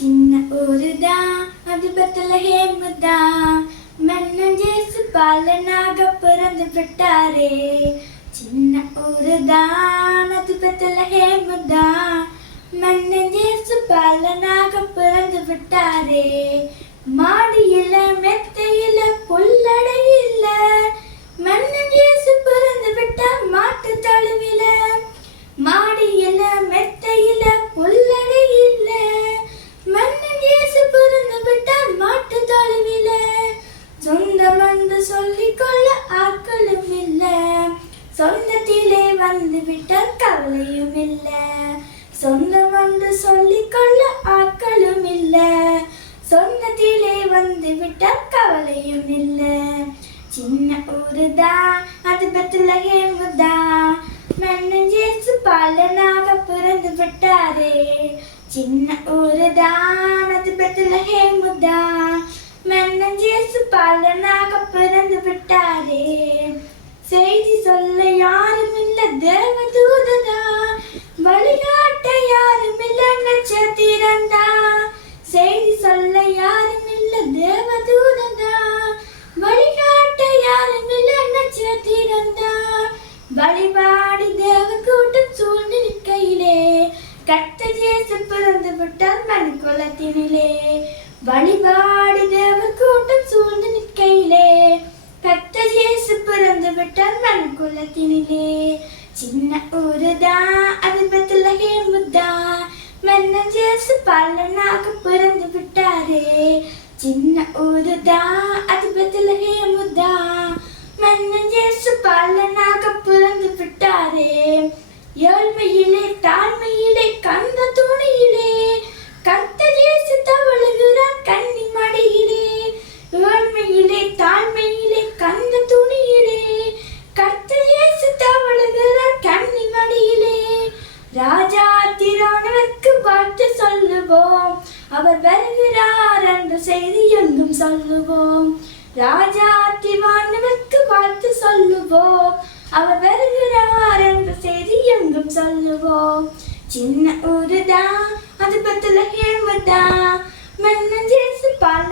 சின்ன ஊருதான் அது பெத்தலஹேமுதான் மன்னன் ஜேசு பாலனாக பிறந்து விட்டாரே. சின்ன ஊருதான் அது பெத்தலஹேமுதான் மன்னன் ஜேசு பாலனாக பிறந்து விட்டாரே. மாடியில சொந்தத்திலே வந்து விட்டார் கவலையும் இல்ல சொந்தம் வந்து சொல்லிக்கொள்ள ஆட்களும் இல்ல சொந்தத்திலே வந்து விட்டார் கவலையும் இல்ல சின்ன ஊருதான் அது பெத்தலகேமுதான் மன்னன் ஜேசு பாலனாக பிறந்து விட்டாரே. சின்ன ஊருதான் அது பெத்தலகேமுதான் மன்னன் ஜேசு பாலனாக பிறந்து விட்டாரே. செய்தி சொல்ல யாரும் இல்ல தேவதூதனா? வழிகாட்ட யாரும் இல்ல நட்சத்திரந்தா? செய்தி சொல்ல யாரும் இல்ல தேவதூதனா? வழிகாட்ட யாரும் இல்ல நட்சத்திரந்தா? வழிபாடி தேவ கூட்டம் சூழ்ந்து நிற்கையிலே. கட்ட ஜேசு பிறந்து விட்டார் மண் குலத்தினிலே தேவ கூட்டம் சூழ்ந்து நிற்கையிலே. விட்டார் மண் குலத்தினிலே சின்ன ஊருதான் அது பெத்தலகேமுதான் மன்னன் ஜேசு பல்லனாக பிறந்து விட்டாரே சின்ன ஊருதான் அது பெத்தலகேமுதான் மன்னன் ஜேசு பல்லனாக பிறந்து விட்டாரே சொல்லுவோம். அவர் வருகிறார் என்ற செய்தி எங்கும் சொல்லுவோம். ராஜா திவானவர்க்கு வாழ்த்து சொல்லுவோம். அவர் வருகிறார் என்ற செய்தி எங்கும் சொல்லுவோம். சின்ன ஊருதான் அது பத்துல மன்னன் ஜேசு பாலனாக